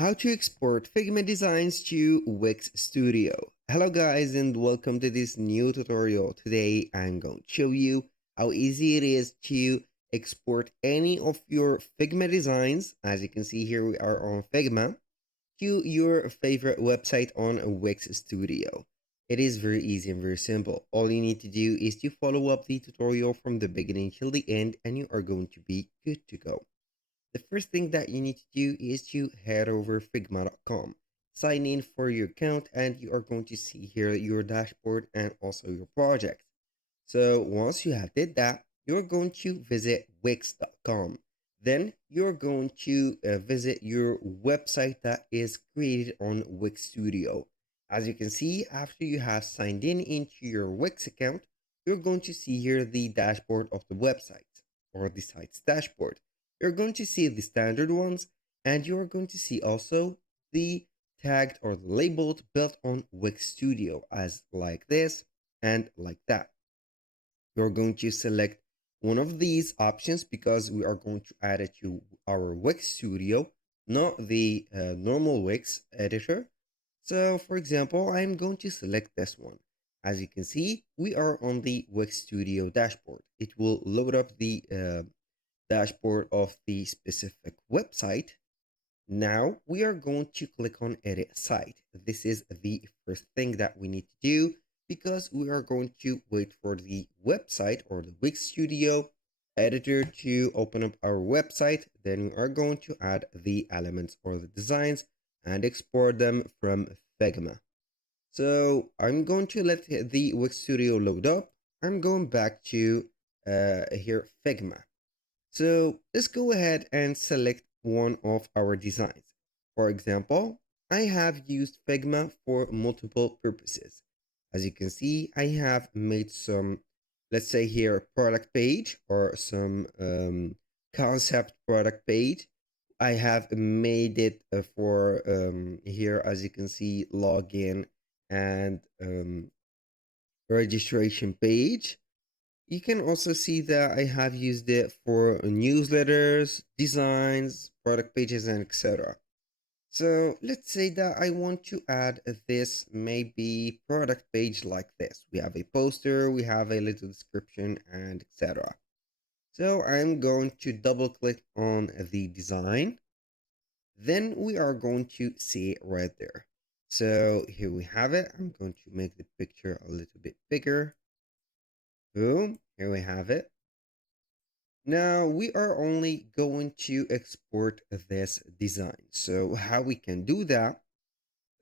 How to export Figma designs to Wix Studio. Hello guys and welcome to this new tutorial. Today I'm going to show you how easy it is to export any of your Figma designs. As you can see here, we are on Figma, to your favorite website on Wix Studio. It is very easy and very simple. All you need to do is to follow up the tutorial from the beginning till the end and you are going to be good to go. The first thing that you need to do is to head over figma.com, sign in for your account, and you are going to see here your dashboard and also your project. So once you have did that, you're going to visit wix.com. Then you're going to visit your website that is created on Wix Studio. As you can see, after you have signed in into your Wix account, you're going to see here the dashboard of the website or the site's dashboard. You're going to see the standard ones, and you're going to see also the tagged or labeled built on Wix Studio as like this and like that. You're going to select one of these options because we are going to add it to our Wix Studio, not the normal Wix editor. So for example, I'm going to select this one. As you can see, we are on the Wix Studio dashboard. It will load up the dashboard of the specific website. Now we are going to click on edit site. This is the first thing that we need to do because we are going to wait for the website or the Wix Studio editor to open up our website. Then we are going to add the elements or the designs and export them from Figma. So I'm going to let the Wix Studio load up. I'm going back to here Figma. So let's go ahead and select one of our designs. For example, I have used Figma for multiple purposes. As you can see, I have made some, let's say here, product page or some concept product page. I have made it for here, as you can see, login and registration page. You can also see that I have used it for newsletters, designs, product pages, and etc. So let's say that I want to add this maybe product page like this. We have a poster, we have a little description, and etc. So I'm going to double click on the design. Then we are going to see it right there. So here we have it. I'm going to make the picture a little bit bigger. Boom, here we have it. Now we are only going to export this design. So how we can do that?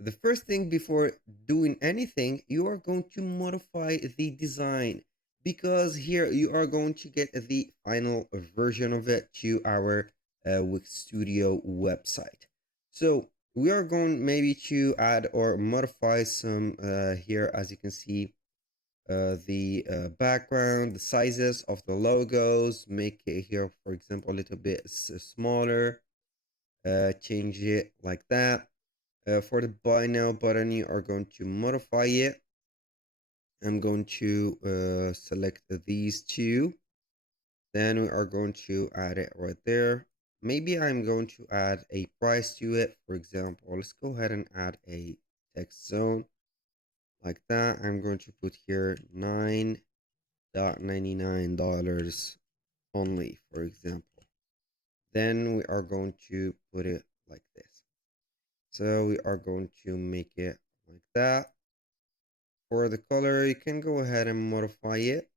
The first thing before doing anything, you are going to modify the design because here you are going to get the final version of it to our Wix Studio website. So we are going maybe to add or modify some here, as you can see, the background, the sizes of the logos, make it here, for example, a little bit smaller, change it like that. For the buy now button, you are going to modify it. I'm going to select these two. Then we are going to add it right there. Maybe I'm going to add a price to it. For example, let's go ahead and add a text zone like that. I'm going to put here $9.99 only, for example. Then we are going to put it like this. So we are going to make it like that. For the color, you can go ahead and modify it.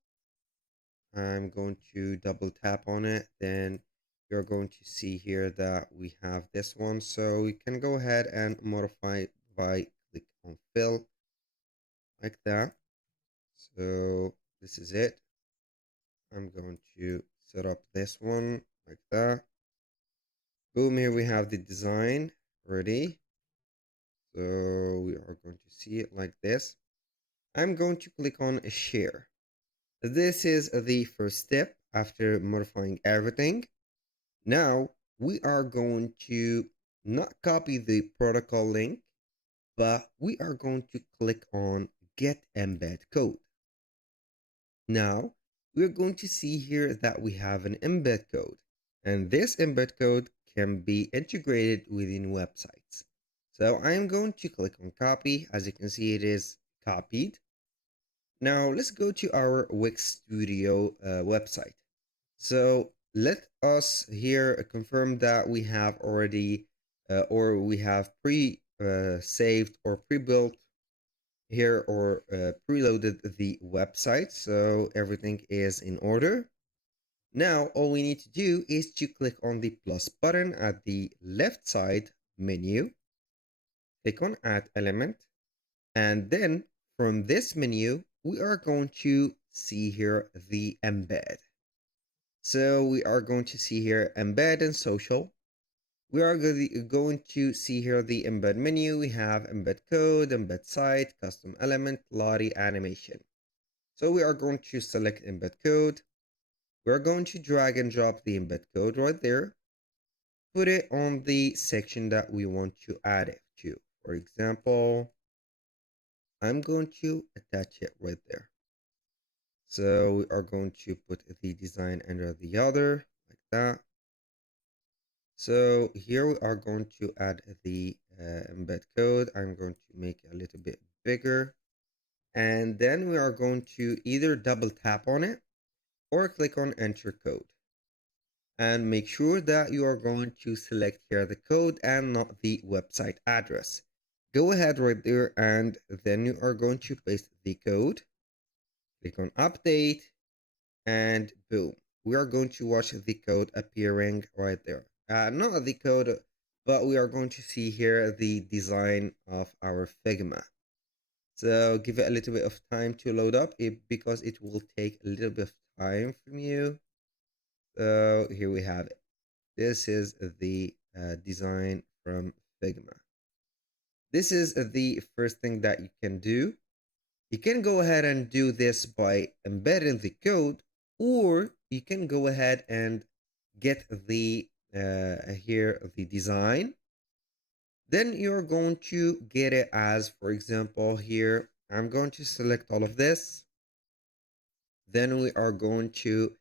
I'm going to double tap on it. Then you're going to see here that we have this one. So we can go ahead and modify it by click on fill like that. So this is it. I'm going to set up this one like that. Boom, here we have the design ready. So we are going to see it like this. I'm going to click on share. This is the first step after modifying everything. Now we are going to not copy the protocol link, but we are going to click on get embed code. Now we're going to see here that we have an embed code, and this embed code can be integrated within websites. So I am going to click on copy. As you can see, it is copied. Now let's go to our Wix Studio website. So let us here confirm that we have already or we have saved or pre-built here or preloaded the website. So everything is in order. Now all we need to do is to click on the plus button at the left side menu, click on add element, and then from this menu we are going to see here the embed. So we are going to see here embed and social. We are going to see here the embed menu. We have embed code, embed site, custom element, lottie, animation. So we are going to select embed code. We are going to drag and drop the embed code right there. Put it on the section that we want to add it to. For example, I'm going to attach it right there. So we are going to put the design under the other, like that. So here we are going to add the embed code. I'm going to make it a little bit bigger. And then we are going to either double tap on it or click on enter code. And make sure that you are going to select here the code and not the website address. Go ahead right there and then you are going to paste the code. Click on update and boom. We are going to watch the code appearing right there. Not the code, but we are going to see here the design of our Figma. So give it a little bit of time to load up because it will take a little bit of time from you. So here we have it. This is the design from Figma. This is the first thing that you can do. You can go ahead and do this by embedding the code, or you can go ahead and get the here the design. Then you're going to get it as, for example, here I'm going to select all of this. Then we are going to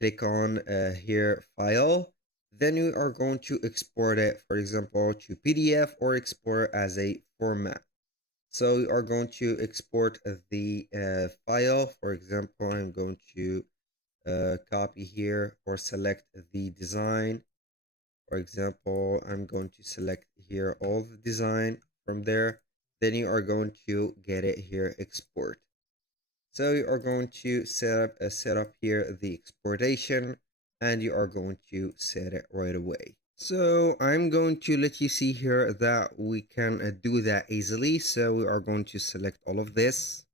click on here file. Then we are going to export it, for example, to PDF or export as a format. So we are going to export the file. For example, I'm going to copy here or select the design. For example, I'm going to select here all the design from there. Then you are going to get it here export. So you are going to set up here the exportation and you are going to set it right away. So I'm going to let you see here that we can do that easily. So we are going to select all of this.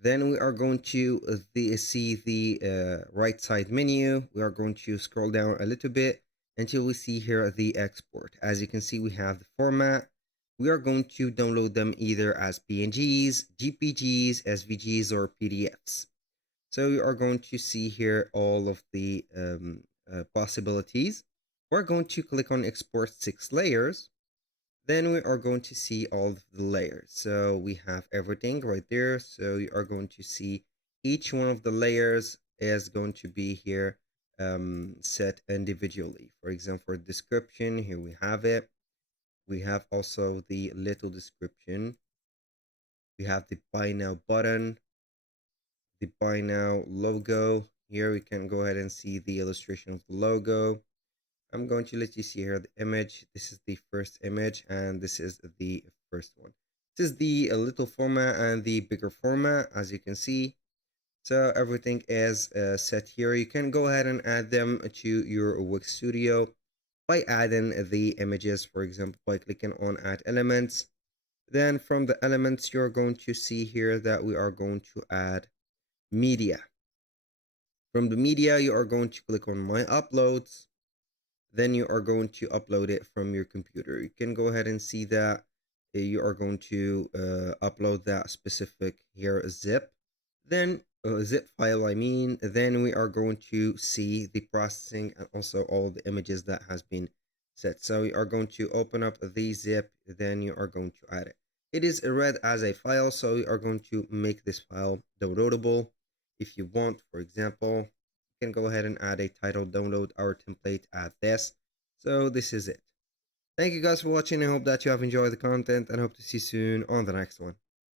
Then we are going to see the right side menu. We are going to scroll down a little bit until we see here the export. As you can see, we have the format. We are going to download them either as PNGs, GPGs, SVGs, or PDFs. So we are going to see here all of the possibilities. We're going to click on export 6 layers. Then we are going to see all of the layers. So we have everything right there. So you are going to see each one of the layers is going to be here set individually. For example, for description, here we have it. We have also the little description. We have the buy now button, the buy now logo. Here we can go ahead and see the illustration of the logo. I'm going to let you see here the image. This is the first image and this is the first one. This is the little format and the bigger format, as you can see. So everything is set here. You can go ahead and add them to your Wix Studio by adding the images, for example, by clicking on add elements. Then from the elements, you're going to see here that we are going to add media. From the media, you are going to click on my uploads. Then you are going to upload it from your computer. You can go ahead and see that you are going to upload that specific here zip. Then zip file, I mean. Then we are going to see the processing and also all the images that has been set. So you are going to open up the zip. Then you are going to add it. It is read as a file, so you are going to make this file downloadable. If you want, for example, you can go ahead and add a title, download our template, add this. So this is it. Thank you guys for watching. I hope that you have enjoyed the content and hope to see you soon on the next one.